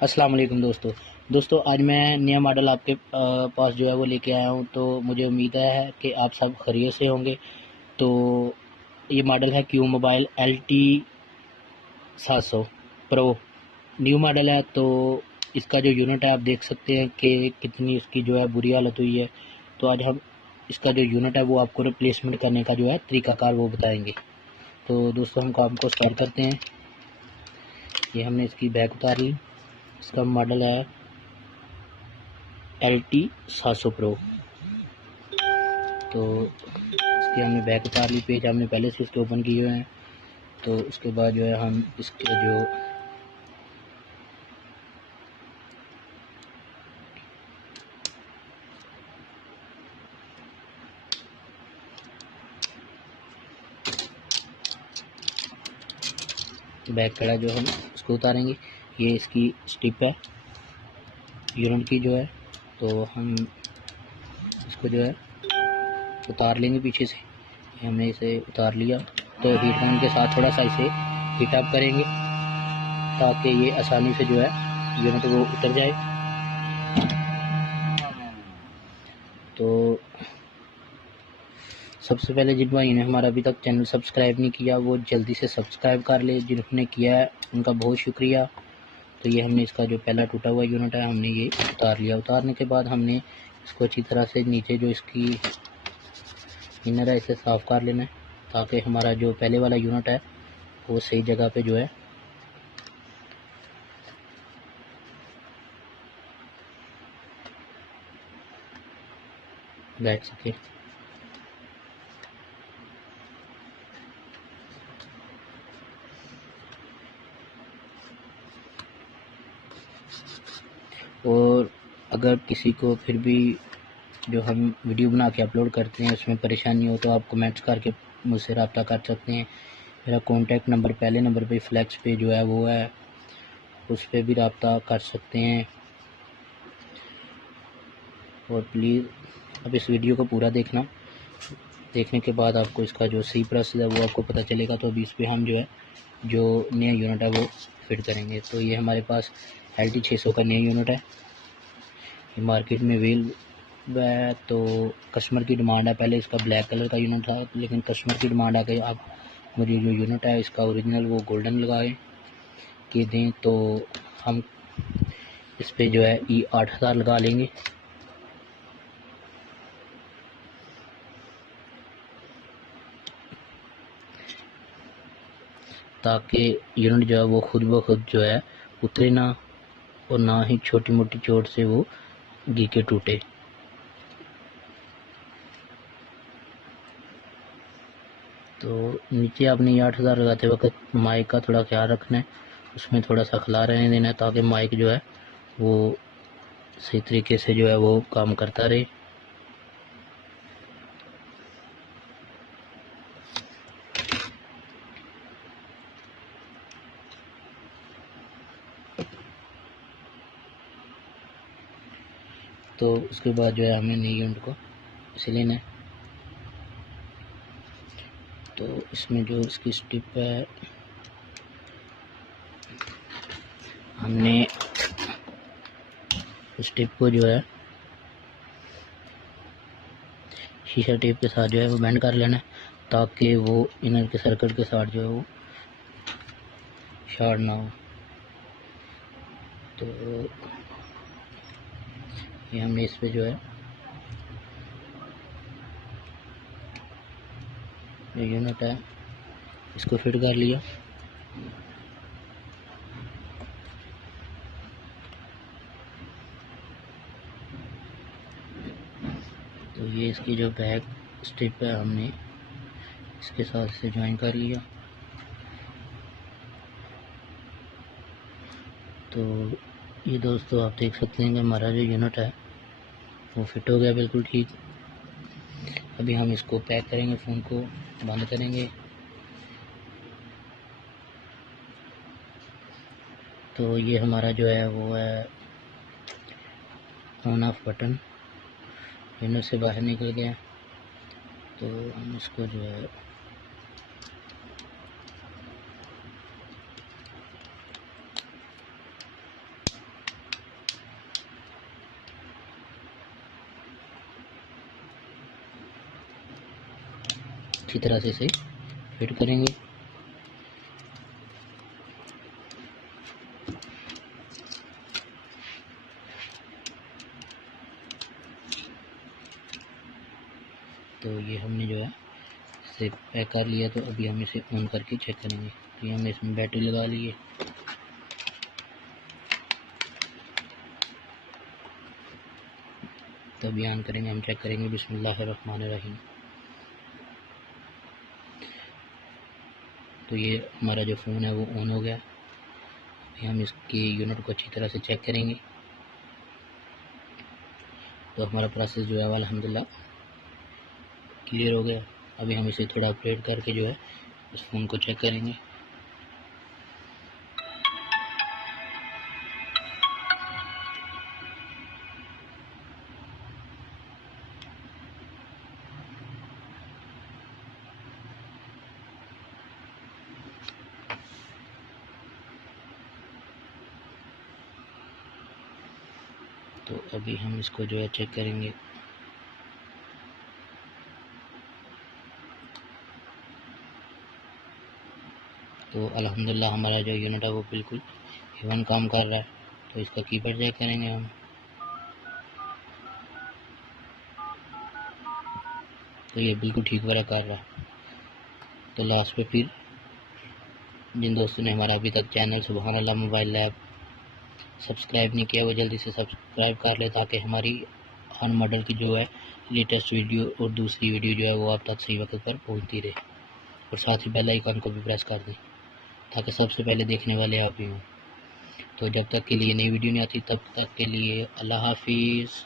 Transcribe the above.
अस्सलाम वालेकुम दोस्तों आज मैं नया मॉडल आपके पास जो है वो लेके आया हूँ। तो मुझे उम्मीद है कि आप सब खैरियत से होंगे। तो ये मॉडल है Q mobile LT700 pro, new model है। तो इसका जो यूनिट है आप देख सकते हैं कि कितनी इसकी जो है बुरी हालत हुई है। तो आज हम इसका जो यूनिट है वो आपको रिप्लेसमेंट करने का जो है तरीकाकार वो बताएंगे। तो दोस्तों हम काम को स्टार्ट करते हैं। ये हमने इसकी बैक उतार ली। इसका मॉडल है LT700 प्रो। तो इसकी हमने बैक उतार ली, पेज हमने पहले से इसके ओपन किए हुए हैं। तो उसके बाद जो है हम इसके जो बैक कड़ा जो हम इसको उतारेंगे। ये इसकी स्टिप है यूनिट की जो है। तो हम इसको जो है उतार लेंगे पीछे से। हमने इसे उतार लिया। तो हीट गन के साथ थोड़ा सा इसे हीट अप करेंगे ताकि ये आसानी से जो है यूनिट वो उतर जाए। तो सबसे पहले जिन भाई ने हमारा अभी तक चैनल सब्सक्राइब नहीं किया वो जल्दी से सब्सक्राइब कर ले। जिन्होंने किया है उनका बहुत शुक्रिया। तो ये हमने इसका जो पहला टूटा हुआ यूनिट है हमने ये उतार लिया। उतारने के बाद हमने इसको अच्छी तरह से नीचे जो इसकी इनर है इसे साफ़ कर लेना है ताकि हमारा जो पहले वाला यूनिट है वो सही जगह पे जो है बैठ सके। और अगर किसी को फिर भी जो हम वीडियो बना के अपलोड करते हैं उसमें परेशानी हो तो आप कमेंट्स करके मुझसे रब्ता कर सकते हैं। मेरा कॉन्टैक्ट नंबर पहले नंबर पे फ्लैक्स पे जो है वो है, उस पर भी रब्ता कर सकते हैं। और प्लीज़ अब इस वीडियो को पूरा देखना। देखने के बाद आपको इसका जो सही प्रोसेस है वो आपको पता चलेगा। तो अभी इस पर हम जो है जो नया यूनिट है वो फिट करेंगे। तो ये हमारे पास LT600 का नया यूनिट है। ये मार्केट में अवेल है। तो कस्टमर की डिमांड है, पहले इसका ब्लैक कलर का यूनिट था लेकिन कस्टमर की डिमांड आ गई अब मुझे जो यूनिट है इसका ओरिजिनल वो गोल्डन लगाए के दें। तो हम इस पे जो है E8000 लगा लेंगे। ताकि यूनिट जो है वो खुद ब खुद जो है उतरे ना, और ना ही छोटी मोटी चोट से वो गी के टूटे। तो नीचे आपने 8000 लगाते वक्त माइक का थोड़ा ख्याल रखना है, उसमें थोड़ा सा खिला रहने देना है ताकि माइक जो है वो सही तरीके से जो है वो काम करता रहे। तो उसके बाद जो है हमें नई यूनिट को इसे लेना है। तो इसमें जो इसकी स्टिप है हमने स्टिप को जो है शीशा टेप के साथ जो है वो बैंड कर लेना है ताकि वो इनर के सर्कल के साथ जो है वो शॉर्ट ना हो। तो ये हमने इस पे जो है जो यूनिट है इसको फिट कर लिया। तो ये इसकी जो बैक स्ट्रिप है हमने इसके साथ इसे ज्वाइन कर लिया। तो ये दोस्तों आप देख सकते हैं कि हमारा जो यूनिट है वो फिट हो गया बिल्कुल ठीक। अभी हम इसको पैक करेंगे, फ़ोन को बंद करेंगे। तो ये हमारा जो है वो है ऑन ऑफ बटन, यूनिट से बाहर निकल गया। तो हम इसको जो है अच्छी तरह से इसे फिट करेंगे। तो ये हमने जो है इसे पैक कर लिया, तो अभी हम इसे ऑन करके चेक करेंगे। तो ये हमने इसमें बैटरी लगा ली है। तो अभी ऑन करेंगे, हम चेक करेंगे। बिस्मिल्लाहिर्रहमानिर्रहीम। तो ये हमारा जो फ़ोन है वो ऑन हो गया। अभी हम इसकी यूनिट को अच्छी तरह से चेक करेंगे। तो हमारा प्रोसेस जो है अल्हम्दुलिल्लाह क्लियर हो गया। अभी हम इसे थोड़ा अपडेट करके जो है इस फ़ोन को चेक करेंगे। तो अभी हम इसको जो है चेक करेंगे। तो अल्हम्दुलिल्लाह हमारा जो यूनिट है वो बिल्कुल इवन काम कर रहा है। तो इसका कीपैड चेक करेंगे हम। तो ये बिल्कुल ठीक वर्क कर रहा है। तो लास्ट पे फिर जिन दोस्तों ने हमारा अभी तक चैनल सुभान अल्लाह मोबाइल लैब सब्सक्राइब नहीं किया वो जल्दी से सब्सक्राइब कर ले, ताकि हमारी हर मॉडल की जो है लेटेस्ट वीडियो और दूसरी वीडियो जो है वो आप तक सही वक्त पर पहुंचती रहे। और साथ ही बेल आइकन को भी प्रेस कर दें, ताकि सबसे पहले देखने वाले आप ही हों। तो जब तक के लिए नई वीडियो नहीं आती तब तक के लिए अल्लाह हाफिज़।